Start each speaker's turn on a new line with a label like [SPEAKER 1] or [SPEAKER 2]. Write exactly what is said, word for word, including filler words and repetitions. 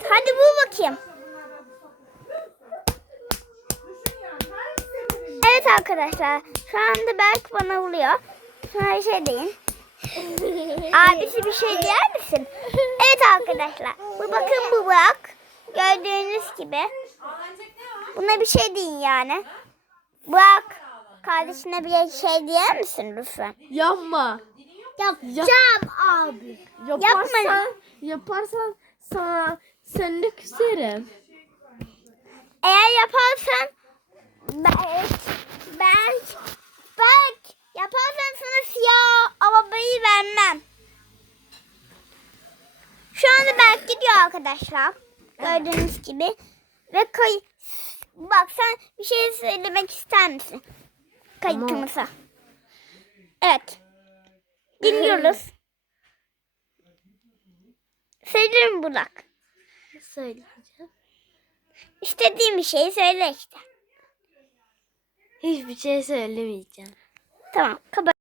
[SPEAKER 1] Hadi bul bakayım. Evet arkadaşlar. Şu anda Berk bana vuruyor. Şuna bir şey deyin. Abisi bir şey diyer misin? Evet arkadaşlar. Bu bakın bu Burak. Gördüğünüz gibi. Buna bir şey deyin yani. Burak, kardeşine bir şey diyer misin lütfen?
[SPEAKER 2] Yapma.
[SPEAKER 1] Yapacağım abi.
[SPEAKER 2] Yaparsan,
[SPEAKER 1] Yapma.
[SPEAKER 2] yaparsan sana seni de küserim.
[SPEAKER 1] Eğer yaparsan Berk, Berk, Berk yaparsan sana siyah arabayı vermem. Şu anda Berk gidiyor arkadaşlar. Gördüğünüz gibi. Ve kay bak sen bir şey söylemek ister misin? Kayıtımıza. Evet. Dinliyoruz. Söylerim Burak.
[SPEAKER 2] Söyleyeceğim.
[SPEAKER 1] İstediğin bir şeyi söyle işte.
[SPEAKER 2] Hiçbir şey söylemeyeceğim.
[SPEAKER 1] Tamam. Kapat.